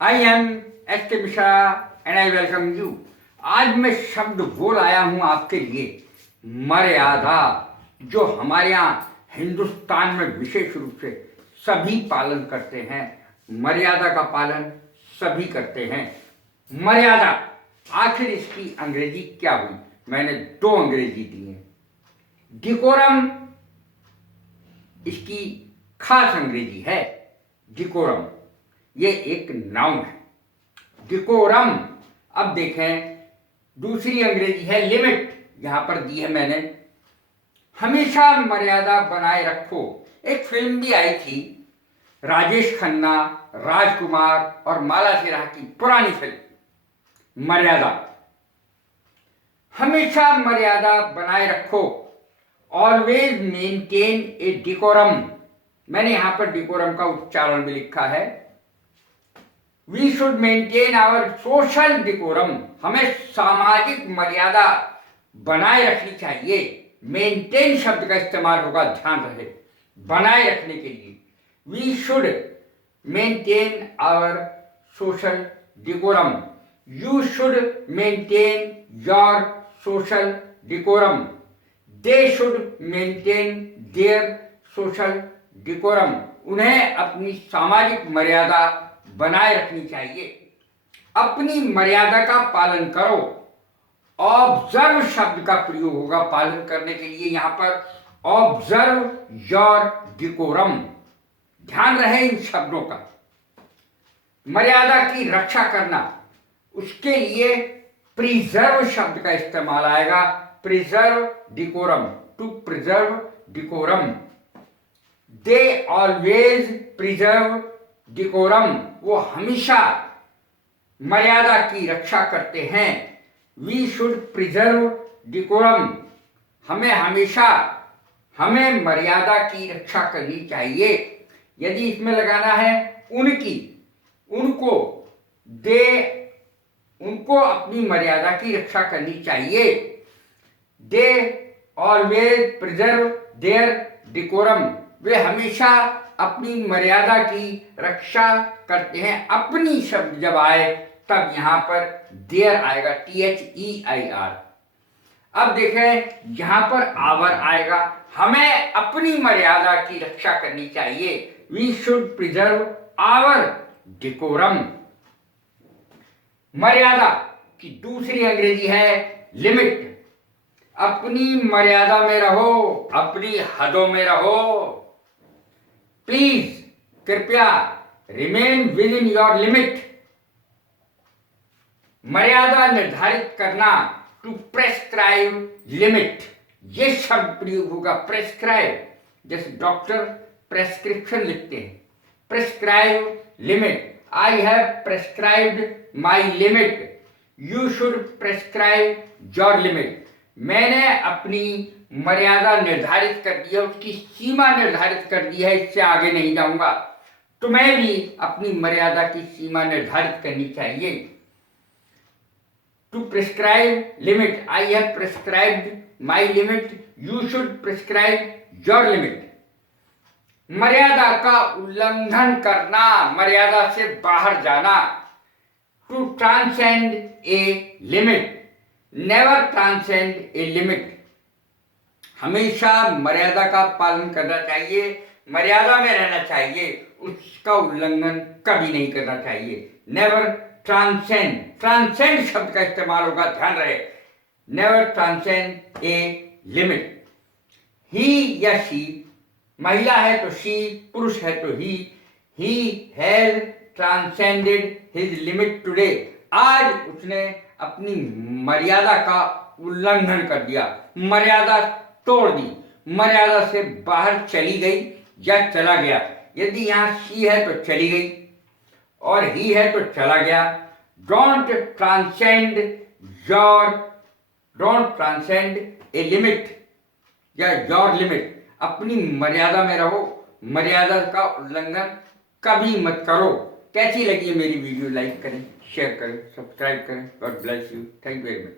I am S के Mishra and I welcome you. आज मैं शब्द बोल आया हूं आपके लिए, मर्यादा, जो हमारे यहाँ हिंदुस्तान में विशेष रूप से सभी पालन करते हैं। मर्यादा का पालन सभी करते हैं। मर्यादा, आखिर इसकी अंग्रेजी क्या हुई? मैंने दो अंग्रेजी दी हैं। डिकोरम इसकी खास अंग्रेजी है। डिकोरम ये एक नाउन है। डिकोरम। अब देखें, दूसरी अंग्रेजी है लिमिट। यहां पर दी है मैंने, हमेशा मर्यादा बनाए रखो। एक फिल्म भी आई थी, राजेश खन्ना, राजकुमार और माला सिन्हा की पुरानी फिल्म मर्यादा। हमेशा मर्यादा बनाए रखो, ऑलवेज मेंटेन ए डिकोरम। मैंने यहां पर डिकोरम का उच्चारण भी लिखा है। We should maintain our social decorum. हमें सामाजिक मर्यादा बनाए रखनी चाहिए। मेंटेन शब्द का इस्तेमाल होगा, ध्यान रहे, बनाए रखने के लिए। We should maintain our social decorum. You should maintain your social decorum. They should maintain their social decorum. उन्हें अपनी सामाजिक मर्यादा बनाए रखनी चाहिए। अपनी मर्यादा का पालन करो। ऑब्जर्व शब्द का प्रयोग होगा पालन करने के लिए। यहां पर ऑब्जर्व योर डिकोरम। ध्यान रहे इन शब्दों का। मर्यादा की रक्षा करना, उसके लिए प्रिजर्व शब्द का इस्तेमाल आएगा। Preserve decorum, to preserve decorum. They always preserve decorum. वो हमेशा मर्यादा की रक्षा करते हैं। We should preserve decorum. हमें मर्यादा की रक्षा करनी चाहिए। यदि इसमें लगाना है उनकी, उनको अपनी मर्यादा की रक्षा करनी चाहिए। They always preserve their decorum. वे हमेशा अपनी मर्यादा की रक्षा करते हैं। अपनी शब्द जब आए तब यहां पर देयर आएगा, THEIR। अब देखें, यहां पर आवर आएगा। हमें अपनी मर्यादा की रक्षा करनी चाहिए। We should preserve our decorum. मर्यादा की दूसरी अंग्रेजी है लिमिट। अपनी मर्यादा में रहो, अपनी हदों में रहो। प्लीज, कृपया, remain with in your limit. मर्यादा निर्धारित करना, टू प्रेस्क्राइब लिमिट। ये शब्द प्रयोग होगा, प्रेस्क्राइब। जैसे डॉक्टर प्रेस्क्रिप्शन लिखते हैं। Prescribe limit. I have prescribed my limit. You should prescribe your limit. मैंने अपनी मर्यादा निर्धारित कर दी है, उसकी सीमा निर्धारित कर दी है, इससे आगे नहीं जाऊंगा। तुम्हें भी अपनी मर्यादा की सीमा निर्धारित करनी चाहिए। To prescribe limit, I have prescribed my limit. You should prescribe your limit. मर्यादा का उल्लंघन करना, मर्यादा से बाहर जाना। To transcend a limit, never transcend a limit. हमेशा मर्यादा का पालन करना चाहिए, मर्यादा में रहना चाहिए, उसका उल्लंघन कभी नहीं करना चाहिए। नेवर ट्रांसेंड, ट्रांसेंड शब्द का इस्तेमाल होगा, ध्यान रहे। Never transcend a limit. He या शी, महिला है तो शी, पुरुष है तो he has transcended his limit today. आज उसने अपनी मर्यादा का उल्लंघन कर दिया, मर्यादा तोड़ दी, मर्यादा से बाहर चली गई या चला गया। यदि यहां शी है तो चली गई और ही है तो चला गया। डोंट ट्रांसेंड ए लिमिट या योर लिमिट। अपनी मर्यादा में रहो, मर्यादा का उल्लंघन कभी मत करो। कैसी लगी है मेरी वीडियो? लाइक करें, शेयर करें, सब्सक्राइब करें। God bless you. Thank you very much.